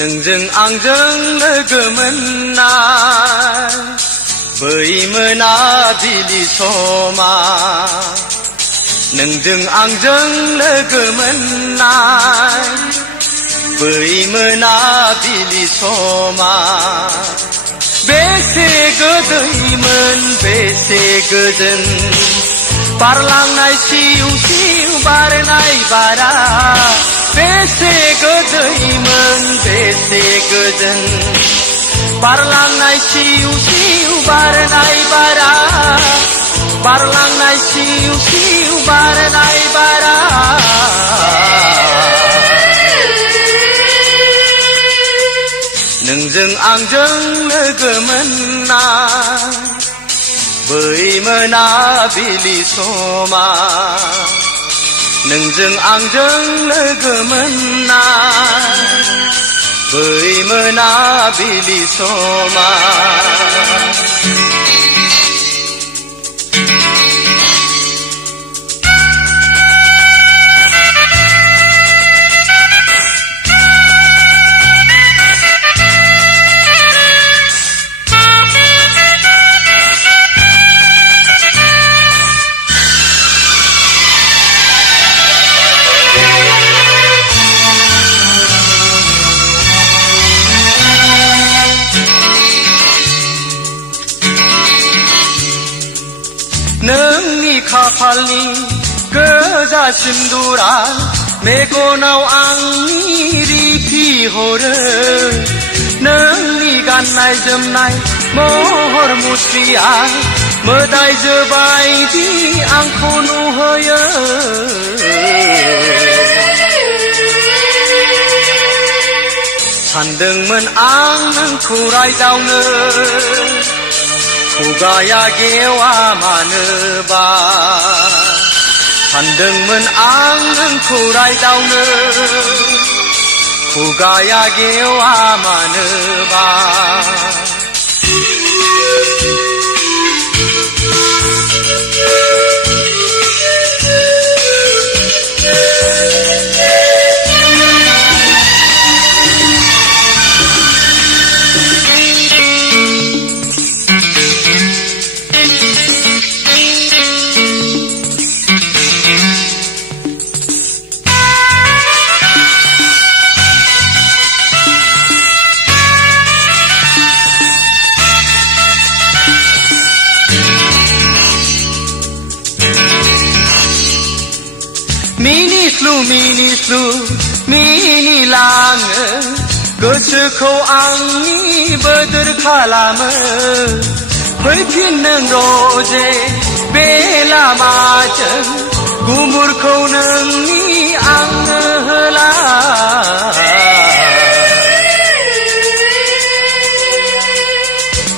नोंजों आंजों लोगो मोननाय बै मोनाबिलि समा नोंजों आंजों लोगो मोननाय बै मोनाबिलि समा बेसे गोदैमोन बेसे गोजोन बारलांनाय सिउ सिउ बारनाय बारा बेसे गोदैमोन बेसे गोजोन बारलांनाय सिउ सिउ बारनाय बारा बारलांनाय सिउ सिउ बारनाय बारा नोंजों आंजों लोगो मोननाय बै मोनाबिलि समा नोंजों आंजों लोगो मोननाय बै मोनाबिलि समा नोंनि खाफालनि गोजा सिन्दुरा मेगनाव आंनि रिफिहरो नोंनि गाननाय जोमनाय महर मुस्रिया मोदायजो बायदि आंखौ नुहोयो सानदोंमोन आं नोंखौ रायदावनो खुगाया गेवा मानोबा सानदोंमोन आं नोंखौ रायदावनो खुगाया गेवा मानोबा मिनिस्लु मिनिलाङो गोसोखौ आंनि बोदोर खालामो फैफिन नों रजे बे लामाजों गुमुरखौ नोंनि आंनो होला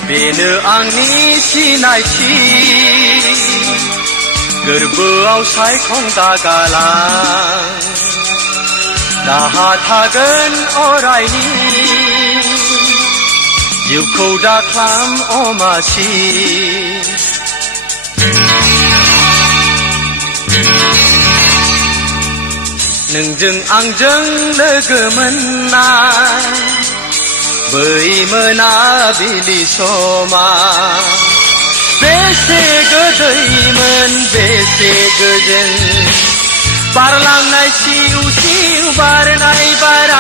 बेनो आंनि सिनायथि गोरबोआव सायखं दागालां दाहा थागोन अरायनि जिउखौ दाख्लाम अमासि नोंजों आंजों लोगो मोननाय बै मोनाबिलि समा बेसे गोदैमोन बेसे गोजोन बारलांनाय सिउ सिउ बारनाय बारा